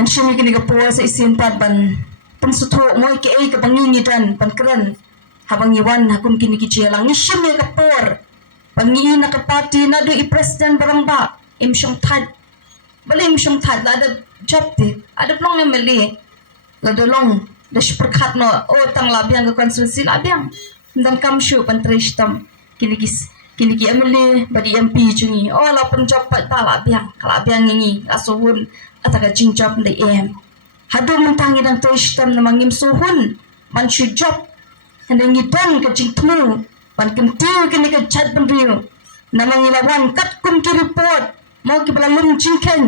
Syumi kini ka po sa isimpat ban pensuto mo ke ay ka bangingidan ban keren habang iwan hakun kini kicelang ni syumi ka por pangi na kapati na do i president barang ba imsyong tad bali imsyong tad la ada job te ada plong emeli la dolong da perkat no o tang labiang ka konstitusi labiang dan kamshu pan trishtam kini ki emeli badi MP jungi o la pen job pa labiang kalabiang ngi asuhun ataga jingjap de em hadu mentangi dan trishtam na mangim suhun man shu job and ngi dan ka jingtmu pan kentiu kini ka chat ban riu na mangilawan kat kum ki report mau ki balalum jingken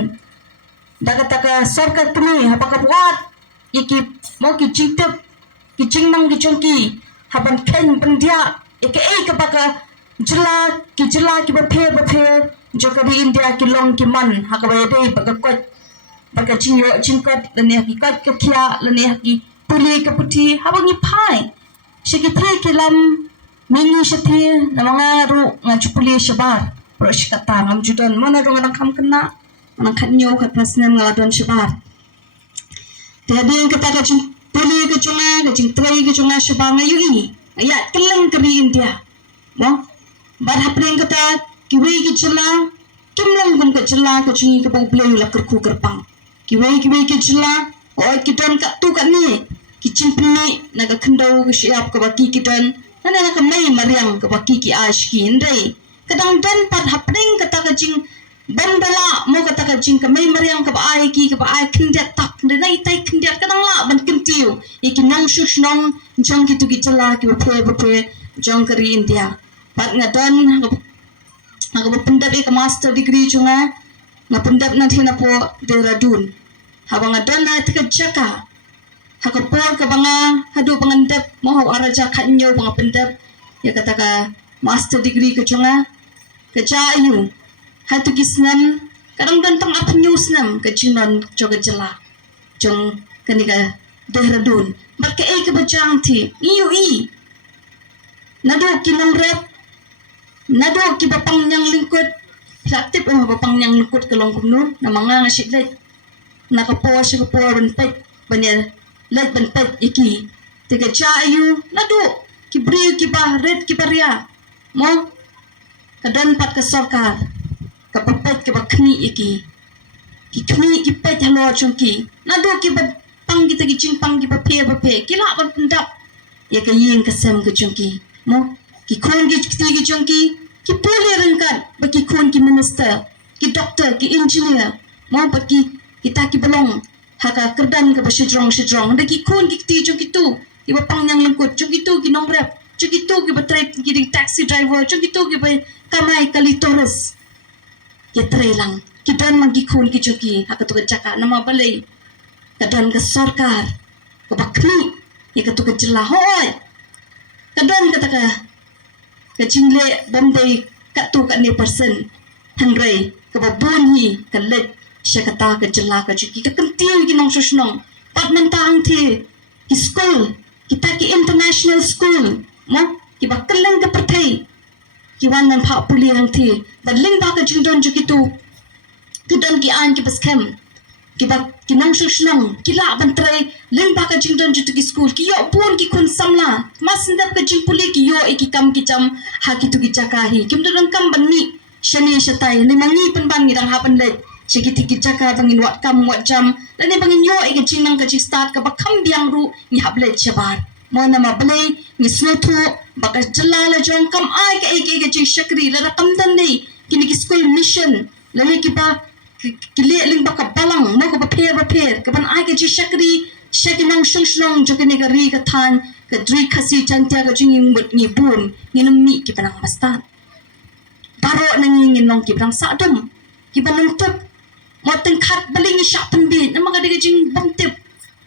daga taka sarkar kini apakah buat iki mau ki jingtep ki jingmang ki jongki haban ken pendia eke ka baka jela ki baphe jokari india ki long ki man hakabaya dei baka kwat baka jingkot lani hakikat ke kia lani haki puli ke puti habang ipai sikitri kilam mini syati na mga ru nga chupuli syabar pro sikata ngam judon mana ru nang kam kena nang kanyo kat pasnen ngaladon syabar jadi yang kata kacung puli ke jingtri ke chunga syabar ngayu ini ayat keleng keri india mo bar hapring kata kiwi ki chela kimlang gum ke chela ke chungi ke bau bleu la kerku kerpang kiwi ke chela o kidon ka tu kan ni kicin pini naga kendau ke siap ke baki kidon nana nak mai mariang ke baki ki ashki indai kadang dan pat hapring kata kacing bandala mo kata kacing ke mai mariang ke ba ai kendiat tak nai tai kendiat kadang la ban kentiu iki nang shush nong jong ki tu ki chela ki bapre jong kari india pat ngadon naga pendap ke master degree chunga na pendap na thina po Dehradun habang adon na tika jaka hakapor ka banga hadu pangandap mo araja kanyo banga pendap ya kata ka master degree ka chunga ka jayu hatu kisnam kadang dan tang ap news nam ka chinon joga jela jong kanika Dehradun barka e ka bajang ti iyo nado kinang rep nado ki bapang nyang lingkod praktik ang bapang nyang lingkod kalong kumno na mga ngasiklet nakapo siya kapo benpet banyak let benpet iki tiga cayu nado ki bri ki ba red ki baria mo kadan pat ka sarkar kapapet ki ba kni iki ki kni ki pet halo chungki nado ki ba pang kita ki chingpang ki ba pe ki la ban pendap ya ka yin ka sem ka chungki mo ki kon ki chungki ki puli rengkat bagi kun ki minister ki doktor ki engineer mo bagi kita ki belong haka kerdan ke basyidrong nda ki kun ki ti chung ki tu ki bapang yang lengkut chung ki tu ki nong rep chung ki tu ki batrai ki taxi driver chung ki tu ki ba kamai kali torres ki trelang ki dan mang ki kun ki chung ki haka tu jaka nama balai kadan ke sarkar ke bakni ya ka tu ke jela hoy kadan kata ka jingle bombay katu kat ni person hangrai ke babuni ke let syakata ke jela ke cuki ke kentil ki nong susnong pat mentang thi ki school kita ki international school mo ki bakeleng ke pertai ki wan nan pha puli hang thi badling ba ke jingdon juki tu kedon ki an ki baskem ki ba ki nong susnong ki la bantrai ling ba ke jingdon juki school ki yo pun ki kun samla masndap ke jing puli ki yo iki kam ki jam ha ki tu ki jakahi kim don kam banni shani shatai ni mangi penban ngidang hapan let sikiti jaka bangin wat kam wat jam lani bangin yo ike chinang ka start ka bakam biang ru ni hablet chabar mo na mablay ni snotu baka jalala jong kam ai ka ike ching shakri la rakam dan nei kini ki school mission lani ki ba kile ling baka balang mo ka paper ka ban ai ka ching shakri shakinang shong jo kini ka ri ka than ka dri khasi chantia ka ching mut ni bun ni mi ki panang mastan baro nangingin nong ki bang sadum ki banang tup mo tengkat baling isyak pembit nama kada jing bangtip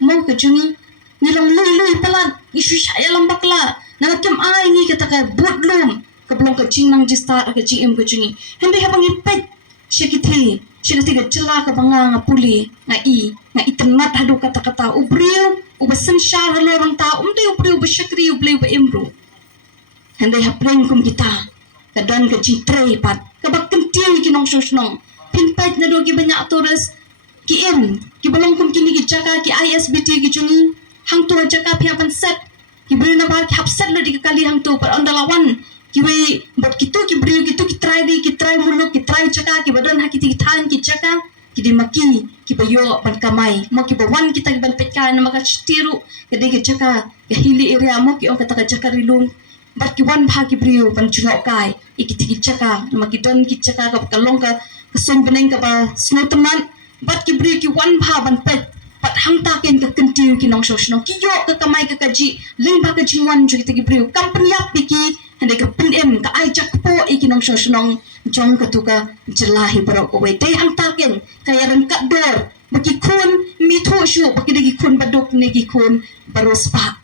mo ke jungi nilong lui pelan isu saya lambak la nama kem ai ni kata ka budlum ke belum ke jing nang jista ke jing ke jungi hende habang ipet syekiti ke jela ke banga ngapuli ngai temat hadu kata ubriu ubasen syar halo orang ta ubriu besyakri ubriu beimru hende hapreng kum kita kadon ke jing trei pat ke bakkentiu ki nong susnong pinpait na dogi banyak turis ki in ki balong kum kini ki jaka ki ISBT ki jungi hang tu jaka pia ban set ki beri na ba ki hapset lo di kali hang tu par ondalawan ki we bot kitu ki beri kitu ki try muluk ki try jaka ki badon ha ki tan ki jaka ki di maki ki bayo ban kamay mo ki bawan kita ki ban petka na maka tiru ki di ki jaka ki hili area mo ki on kata ka jaka rilung bat ki wan bha ki beri ban jungo kai ikiti ki jaka na maki don ki jaka ka kalong ka kasong beneng ka ba snow teman bat ki beri ki wan bha ban pet pat hang taken ka kentiu ki nong sosno ki yo ka kamay ka kaji ling ba ka jingwan ju ki beri company ap ki hande ka pin ka ai jak po iki nong sosno jong ka tuka jelahi baro ko we te hang taken kaya ran ka dor baki kun mi tho shu baki digi kun badok ne gi kun baros pa